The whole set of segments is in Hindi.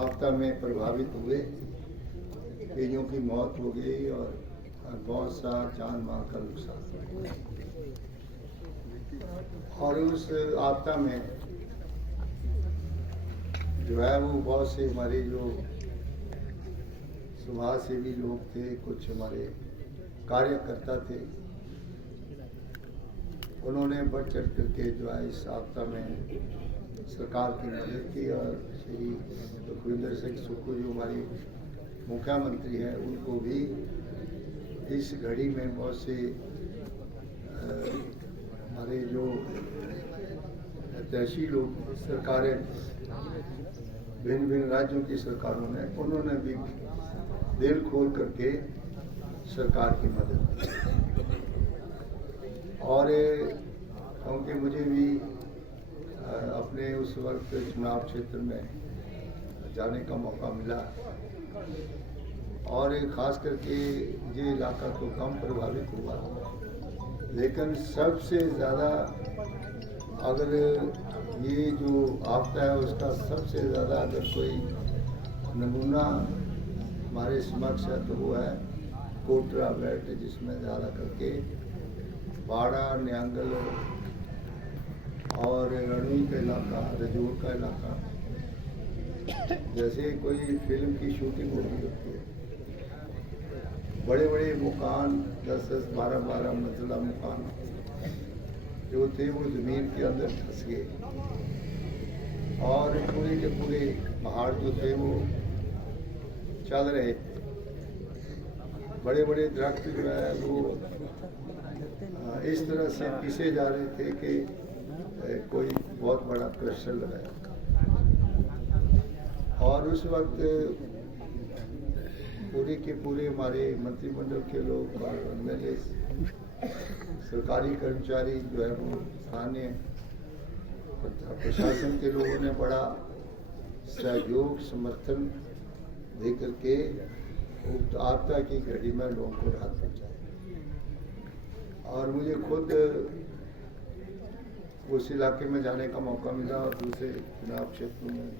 आपदा में प्रभावित हुए, कईयों की मौत हो गई और बहुत सा जान माल का नुकसान। और उस आपदा में जो है वो बहुत से हमारे जो समाज सेवी लोग थे, कुछ हमारे कार्यकर्ता थे, उन्होंने बढ़ चढ़ करके जो है इस आपदा में सरकार की मदद की। और श्री सुखविंदर सिंह सुक्खू जो हमारे मुख्यमंत्री हैं, उनको भी इस घड़ी में बहुत से हमारे जो हितैषी लोग, सरकारें, भिन्न भिन्न राज्यों की सरकारों ने, उन्होंने भी दिल खोल करके सरकार की मदद की। और क्योंकि मुझे भी अपने उस वक्त चुनाव क्षेत्र में जाने का मौका मिला, और ख़ास करके ये इलाका तो कम प्रभावित हुआ, लेकिन सबसे ज़्यादा अगर ये जो आपदा है उसका सबसे ज़्यादा अगर कोई नमूना हमारे समक्ष है तो वो है कोटरा बेल्ट, जिसमें ज़्यादा करके बाड़ा, न्यांगल और रणवी का इलाका, रजौर का इलाका, जैसे कोई फिल्म की शूटिंग हो रही होती है, बड़े बड़े मकान, 10-10, 12-12 मंजिला मकान जो थे वो ज़मीन के अंदर धंस गए, और पूरे के पूरे पहाड़ जो थे वो चल रहे थे। बड़े बड़े दरख्त जो है वो इस तरह से पीछे जा रहे थे कि कोई बहुत बड़ा क्रशर लगाया। और उस वक्त पूरे के पूरे हमारे मंत्रिमंडल के लोग और एमएलए, सरकारी कर्मचारी जो है वो, स्थानीय प्रशासन के लोगों ने बड़ा सहयोग, समर्थन दे करके आपदा की घड़ी में लोगों को राहत पहुँचाई। और मुझे खुद उस इलाके में जाने का मौका मिला, और दूसरे चुनाव क्षेत्रों में,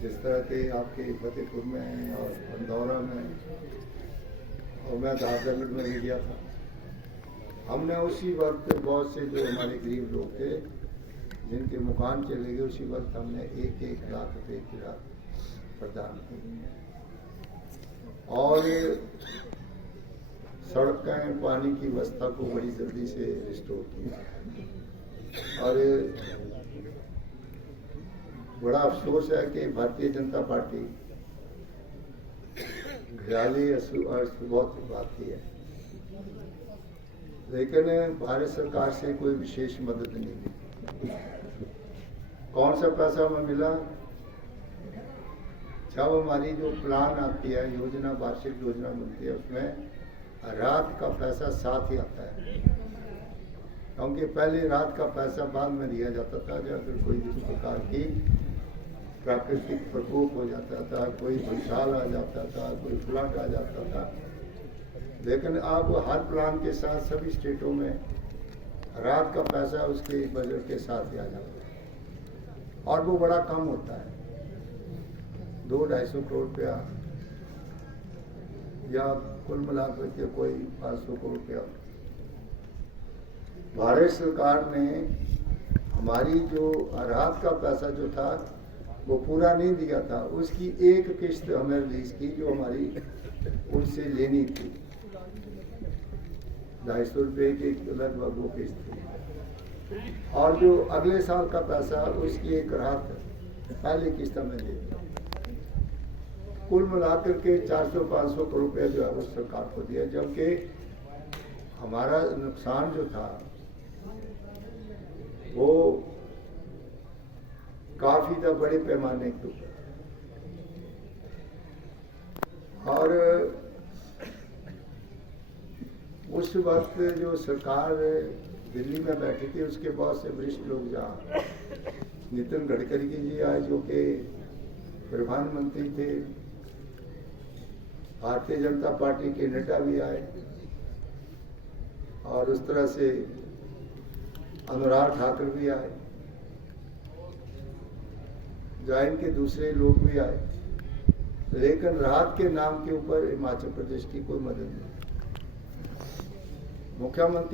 जिस तरह के आपके फतेहपुर में और पंदौरा में, और मैं दादरगढ़ में भी गया था। हमने उसी वक्त बहुत से जो हमारे गरीब लोग थे जिनके मकान चले गए, उसी वक्त हमने 1-1 लाख रुपए की राहत प्रदान की। और सड़कें, पानी की व्यवस्था को बड़ी जल्दी से रिस्टोर किया। और बड़ा अफसोस है कि भारतीय जनता पार्टी घरियाली बहुत बात है, लेकिन भारत सरकार से कोई विशेष मदद नहीं मिली। कौन सा पैसा हमें मिला? जब हमारी जो प्लान आती है, योजना, वार्षिक योजना बनती है, उसमें रात का पैसा साथ ही आता है, क्योंकि पहले रात का पैसा बाद में दिया जाता था जब अगर कोई इस प्रकार की प्राकृतिक प्रकोप हो जाता था, कोई भूचाल आ जाता था, कोई फ्लड आ जाता था। लेकिन अब हर प्लान के साथ सभी स्टेटों में रात का पैसा उसके बजट के साथ ही आ जाता है, और वो बड़ा कम होता है, 200-250 करोड़ रुपया, या कुल मिलाकर के कोई 500 करोड़ रुपया। भारत सरकार ने हमारी जो राहत का पैसा जो था वो पूरा नहीं दिया था, उसकी एक किस्त हमें रिलीज की जो हमारी उनसे लेनी थी, 250 रुपये की लगभग वो किस्त थी। और जो अगले साल का पैसा, उसकी एक राहत पहली किस्त हमें दी। कुल मिलाकर के 400-500 करोड़ रुपया जो है वो सरकार को दिया, जबकि हमारा नुकसान जो था वो काफी था, बड़े पैमाने के ऊपर। और उस वक्त जो सरकार दिल्ली में बैठी थी, उसके बहुत से वरिष्ठ लोग, जहाँ नितिन गडकरी जी आए जो कि प्रधानमंत्री थे, भारतीय जनता पार्टी के नड्डा भी आए, और उस तरह से अनुराग ठाकुर भी आए। ज्वाइन के दूसरे लोग भी आए, लेकिन राहत के नाम के ऊपर हिमाचल प्रदेश की कोई मदद नहीं। मुख्यमंत्री